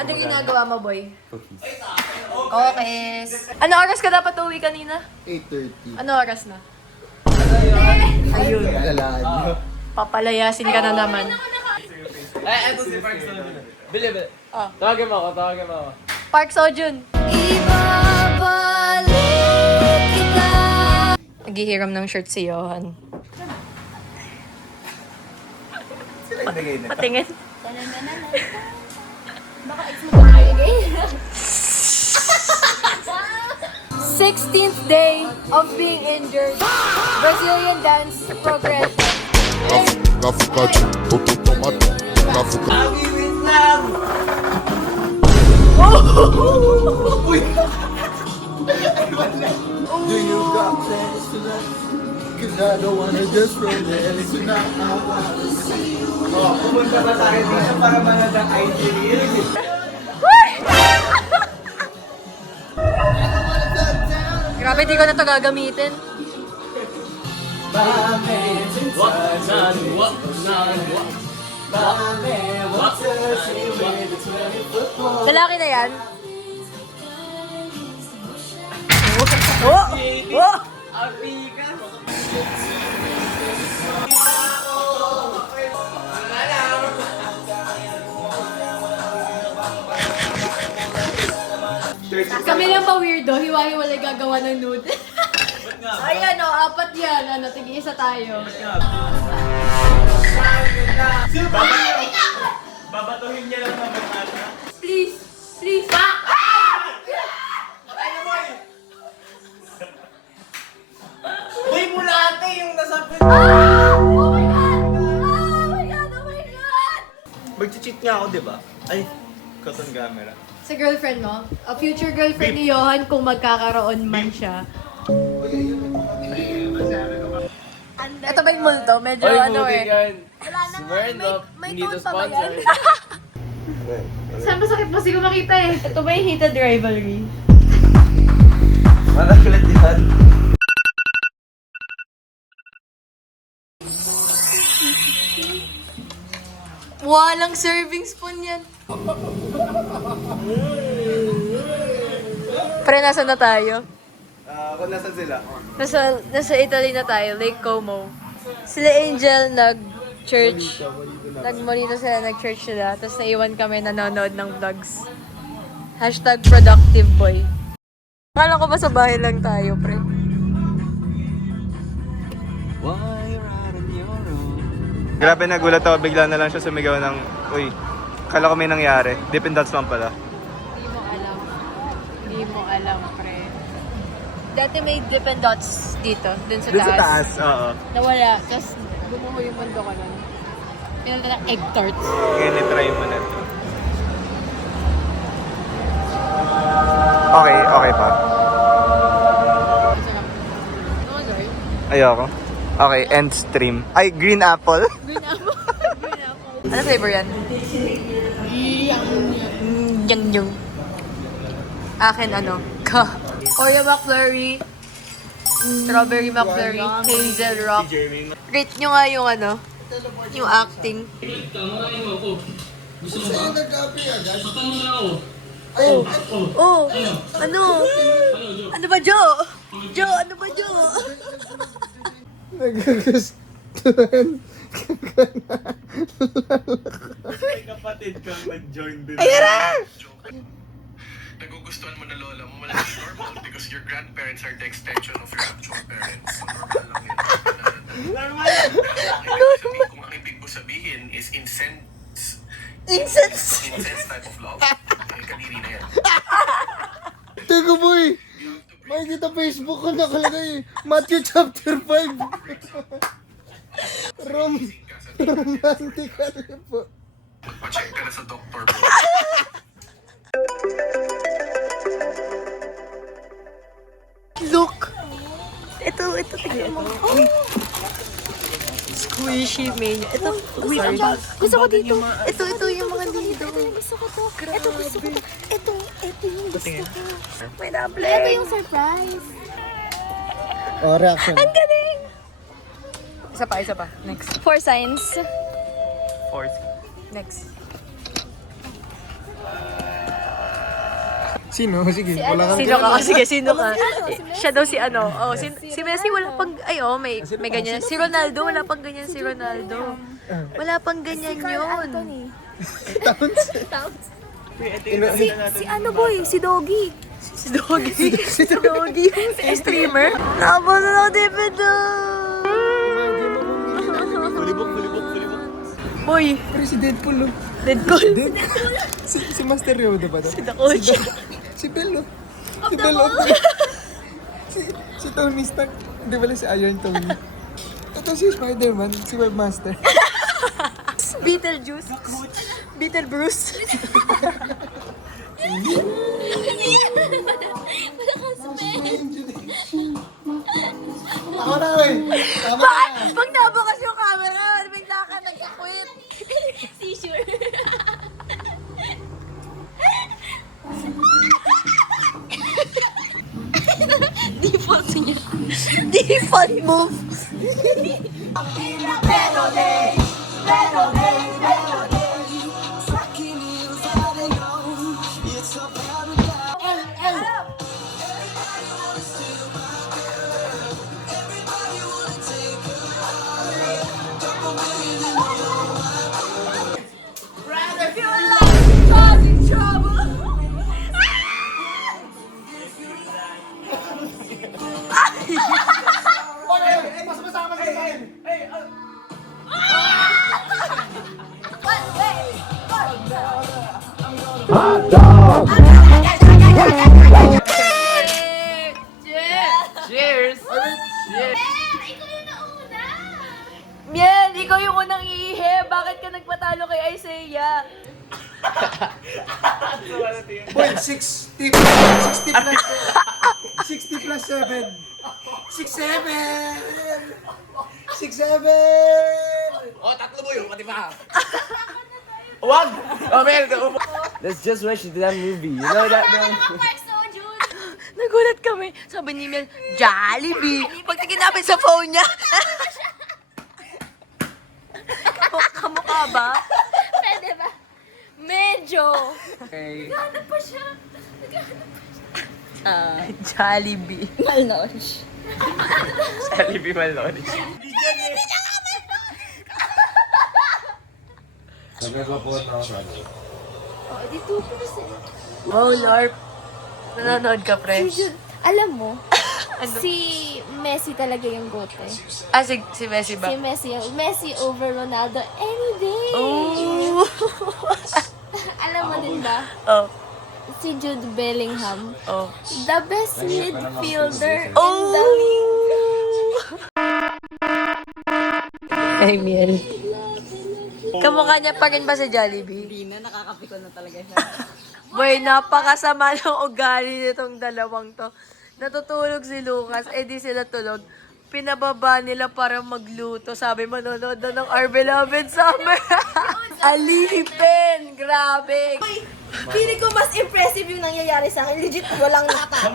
Ano ginagawa mo, boy? Cookies. Ano oras ka dapat uwi kanina? 8:30. Ano oras na? Ayun. Alalaan nyo. Papalayasin ka na naman. Eto si Park Sojun. Bili. Oh. Tawagin mo ako. Park Sojun. Naghihiram ng shirt si Johan. Sila nagay na. Patingin. Baka ex mo ba ibigay? 16th day of being injured. Brazilian dance progression. Gafukachu, toto tomato, gafukachu. Do you got plans tonight? Cause I don't wanna just romance tonight. I wanna see. Oh, pumunta ba tayo dito para manood ng IG Reels? Grabe, di ko na ito gagamitin. Lalaki na yan? Oh! Oh! Kami lang pa weirdo, hiwa-hiwalay gagawa ng nude. Ayan o, 4 yan. Ano, tig-isa tayo. Babatuhin niya lang ng mga. Please, please. Uy, mula ate yung nasa Oh my God! Oh my God! Oh my God! Mag-cheat nga ako, di ba? Ay, cotton camera. Sa girlfriend mo? A future girlfriend ni Johan kung magkakaroon man siya. Ito ba yung multo? Medyo ano eh. Wala na nga. Smirnoff, May hindi to tone pa ba yan? sponsor. Saan masakit mo? Siguro makita eh. Ito ba yung heated rivalry? Parang kulit yan. Walang serving spoon yan. Pre, nasa na tayo? Kung nasan sila? Nasa Italy na tayo, Lake Como. Sila Angel nag-church. Nag-morito sila, nag-church sila. Tapos naiwan kami nanonood ng vlogs. #productiveboy. Akala ko ba sa bahay lang tayo, pre? Grabe, nagulat ako. Bigla na lang siya sumigaw ng, uy, kala ko may nangyari. Deep in Dots man pala. Hindi mo alam. Hindi mo alam, pre. Dati may dip and dots dito, dun sa Doon taas. sa taas, oo. Nawala. Tapos bumuho yung mundo ko nun. Pinala ng egg tarts. Ngayon, try mo na ito. Okay, okay pa. Masarap. Ano ka, Ayoko. Okay, end stream. Ay, green apple. Green apple. Green apple. Ano flavor yan? Yang. Akin ano? Ka. Oreo McFlurry. Strawberry McFlurry. Hazel Rock. Rate nyo nga yung ano? Yung acting. Oh! Ano? Ano ba, Joe? Joe, ano ba, Joe? Nagagustuhan. May kapatid kang nag-join din. Ayan na! Nagugustuhan mo na lola mo, wala nang normal because your grandparents are the extension of your actual parents. So normal lang yun. Normal! Kung ang ibig mo sabihin is incense Incense! type of love, eh kadiri na yan. Teka boy! Makikita Facebook ko nakalagay. Matthew chapter 5. Romantically po. Magpa-check ka na sa doktor bro. Look! Ito, tignan mo. Oh. Squishy mania. Ito, sorry. Gusto ko dito. Ito yung mga dito. Gusto ko to. Ito gusto ko to. Ito yung gusto ko. May double. Ito yung surprise. Oh, reaction. Ang galing! Isa pa. Next. 4 signs. Next. Sino? Sige, wala kang Sino ka? Oh, sige, sino ka? Siya daw si ano. Oh, si Messi wala pang, may ganyan. Si Ronaldo, wala pang ganyan si Ronaldo. Wala pang ganyan yun. Si ano boy? Si Doggy. Si Doggy. Si Doggy yung streamer. Tapos na David Fulibok. Boy, Pero si Deadpool, no? Deadpool. Si Master Yoda ba to? Si Dakochi. Si Bello. Si Bello. Si Tony Stark. Hindi pala si Iron Tony. Ito si Spider-Man, si Webmaster. Beetlejuice. Beetlejuice. Ako na, eh. Tama na. Pag nabukas yung camera, bigla ka nagka-quit. Seizure. Default niya. Default move. Miel, ikaw yung unang iihi. Bakit ka nagpatalo kay Isaiah? Boy, 60 plus 7. 6-7! 6-7! Oh, tatlo mo yun, pati pa. Wag! Oh, man. Let's just watch that movie. You know that, man? Nagulat kami. Sabi ni Miel, Jollibee. Pagtingin namin sa phone niya. Kamukha ba? Pwede ba? Medyo. Okay. Naghanap pa siya. Jollibee. Malnourished. Jollibee Malnourished. Oh, di 2 plus eh. Oh, Lord. Nanonood ka, pre? Alam mo, si Messi talaga yung gote. Ah, si Messi ba? Si Messi. Messi over Ronaldo any day. Oh. Alam mo din ba? Oh. Si Jude Bellingham. Oh. The best midfielder in Oh. the league. Ay, Miel. Kamukha niya pa rin ba si Jollibee? Hindi na, nakakapikon na talaga siya. Boy, napakasama ng ugali nitong dalawang to. Natutulog si Lucas, eh di sila tulog. Pinababa nila para magluto. Sabi, manonood na ng Our Beloved Summer. Alipin! Grabe! Feeling ko mas impressive yung nangyayari sa akin. Legit, walang nata.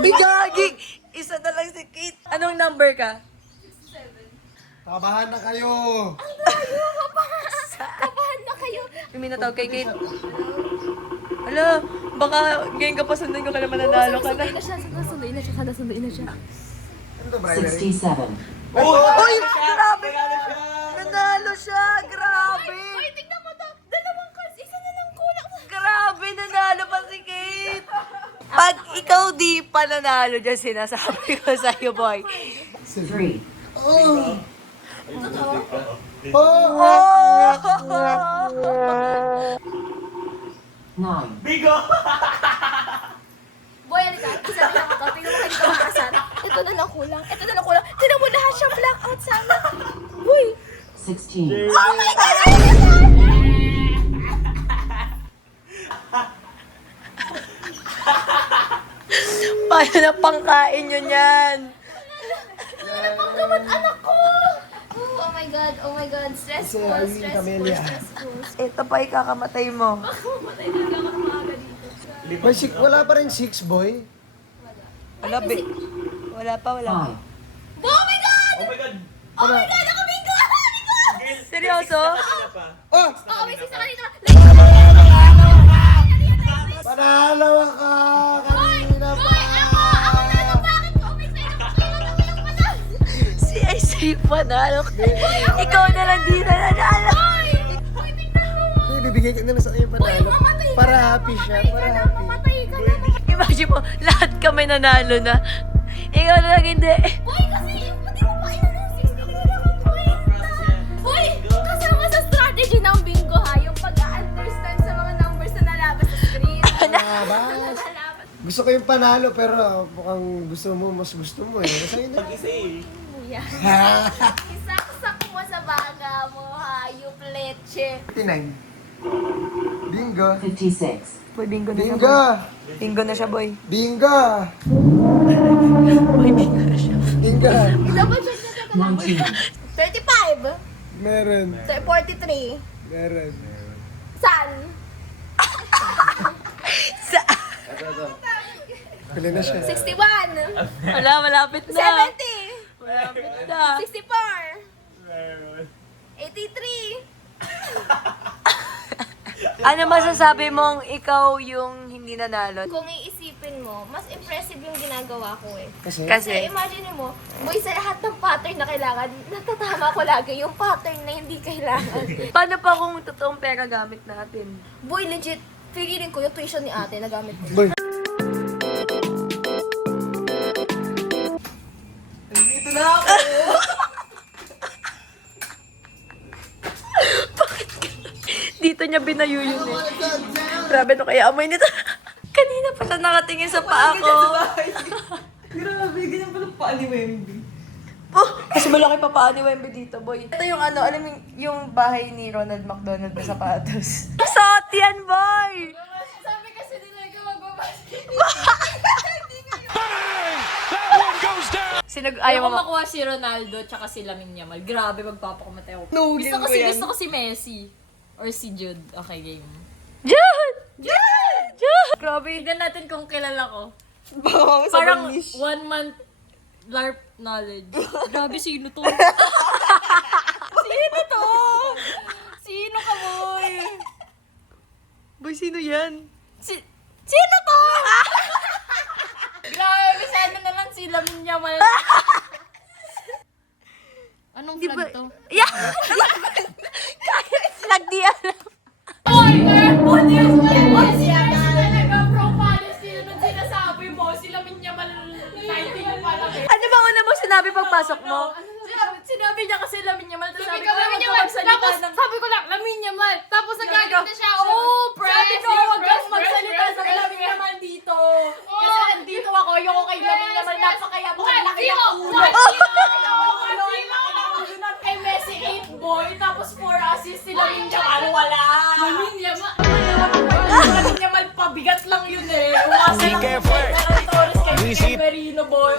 Bigagi! Isa na lang si Kate. Anong number ka? Kabahan na kayo! Kabahan na kayo. Yung minatawag kay Kate. Ala, baka ngayon ka pa sundan ko ka naman nanalo ka na. Sunduin na siya. Ano to, bribery? 67. Uy, grabe! Nanalo siya! Grabe! Ay, tignan mo to. Dalawang cards. Isa na lang kulang. Grabe, nanalo pa si Kate! Pag ikaw di pa nanalo dyan, sinasabi ko sa'yo, boy. 3. Oh! Oh! 9. Boy, ano ka? Isa na lang ako. Tingnan mo kayo ito makasar. Ito na lang kulang. Tingnan mo lahat siya blackout sana. Boy! 16. Oh my God! Paano na pangkain nyo niyan? Gamot anak ko! Oh my God, oh my God. Stressful. Ito pa ikakamatay mo. Matay talaga ako ng maaga dito. Wala pa rin 6, boy. Wala, be. Wala pa. 5, Oh my God! Oh my God! Oh my God! Ako bingo! Seryoso? Oh! Oo, may sisa kanina. Panalawa ka! Boy! Kanina pa! Boy! Ako na! Bakit ko? May sa'yo ako Si Isay panalo. Ikaw na lang di na nanalo. Boy, tingnan mo! Uy, bibigay ka na lang sa kanya panalo. mamatay ka Para na, happy siya. mamatay Para ka na, happy. mamatay ka na. Imagine mo, lahat kami nanalo na. Ikaw na lang hindi. Boy, kasi hindi mo pa inanong 60 na lang ang kwenta. Boy, kasama sa strategy ng bingo ha, yung pag-understand sa mga numbers na nalabas sa screen. Nalabas. Nalabas. Gusto ko yung panalo pero mukhang mas gusto mo eh. Sa'yo na. Kuya. Isaksak mo sa baga mo ha, you leche. 59. Bingo. 56, Boy, bingo na siya, Bingo. boy. Bingo na siya, boy. Bingo. Boy, bingo na siya. Bingo. Double check na ka lang. 19, 35. Meron. 43. Meron. San? Huli na siya. 61. Wala, malapit na. 70. Malapit na. 64. 83. Ano masasabi mong ikaw yung hindi nanalo? Kung iisipin mo, mas impressive yung ginagawa ko eh. Kasi? Kasi, Imagine mo, boy, sa lahat ng pattern na kailangan, natatama ko lagi yung pattern na hindi kailangan. paano pa kung totoong pera gamit natin? Boy, legit, feeling ko yung tuition ni ate nagamit ko. Boy. Dito niya binayo yun eh. Grabe no kaya amoy nito. Kanina pa siya nakatingin sa paa ko. Grabe, ganyan pala pa ni Wemby. Oh, kasi malaki pa paa ni Wemby dito, boy. Ito yung ano, alam mo yung bahay ni Ronald McDonald na sapatos. Suot yan, boy! Sabi kasi nila ikaw magbabasket. Ayaw Ayaw mo makuha si Ronaldo tsaka si Lamine Yamal. Grabe, magpapakumatay ako. Gusto ko si Messi. Or si Jude. Okay, game. Jude! Jude! Grabe. Tignan natin kung kilala ko. Baka sa Parang English. 1 month LARP knowledge. Grabe, sino to? Sino to? Sino ka, boy? Boy, sino yan? Sino to? Grabe, sana na lang si Lamine Yamal. Anong flag to? Yeah! Kahit flag di alam. Boy, Carpon, yes, boy, si Messi talaga, bro, paano sino nung sinasabi mo? Si Lamine Yamal, 19 pa lang eh. Ano ba una mo sinabi pagpasok mo? Sinabi niya kasi Lamine Yamal, tapos sabi ko, Lamine Lamine Yamal. Yamal, tapos sabi ko lang, Lamine Yamal, tapos nagagalit na siya, oh, press, sabi ko, huwag kang magsalita sa Lamine Yamal dito. Kasi nandito ako, yung ko kay Lamine Yamal, napakayabang laki ng ulo. Kay Messi, 8 boy, tapos 4 assists si Lamine Yamal, wala. Lamine Yamal, Lamine Yamal, pabigat lang yun eh. Umasa lang yung Ferran Torres kay Merino boy.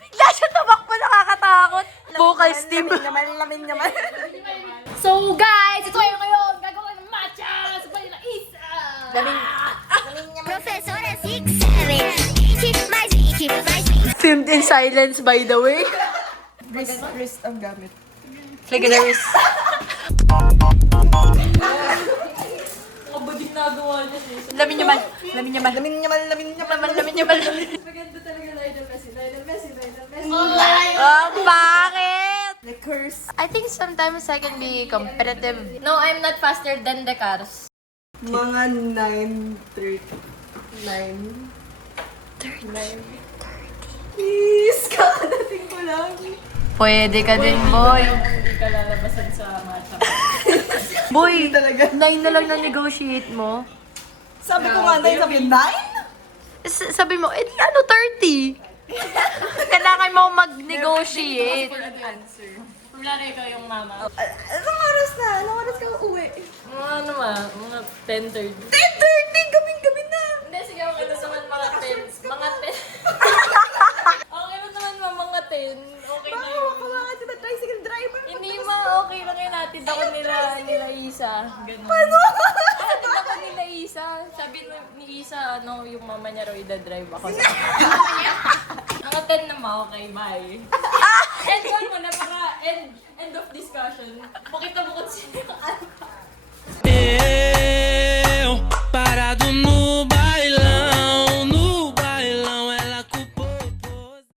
Bigla siya tumakbo, nakakatakot. Vocal steam. Lamin naman. So guys, ito kayo ngayon. Gagawa ng matcha sa Vanilla Isa. Professor 6'7", keep my Filmed in silence, by the way. Wrist ang gamit. Like a wrist. Ako ba ginagawa niya siya? Lamine Yamal. Lamine Yamal. Lamin naman, lamin naman. Lamine Yamal. Maganda talaga Lionel Messi. Lionel Messi. Oh, bakit? The curse. I think sometimes I can be competitive. No, I'm not faster than the cars. Mga 9:30. 9. Please, kakadating ko lang. Pwede ka din, boy. Hindi ka lalabasan sa matcha. Boy, 9 na lang na negotiate mo. Sabi ko nga 9, sabi 9? Sabi mo, eh di ano 30? Kailangan mo mag-negotiate. Wala na ikaw yung mama. Anong oras na? Anong oras ka uuwi? Mga ano mga 10:30. 10:30! Gabing-gabi na! Hindi, sige, okay na naman mga 10. Mga 10. Okay na naman mga 10. Okay na yun. Kawakan si the tricycle driver. Hindi okay lang yun natin ako nila Isa. Ganun. Paano? Natin ako nila Isa. Sabi ni Isa, ano, yung mama niya raw ida-drive ako sa kanya. Ang attend na ma, okay, bye. End call mo na para end of discussion. Pakita mo kung sino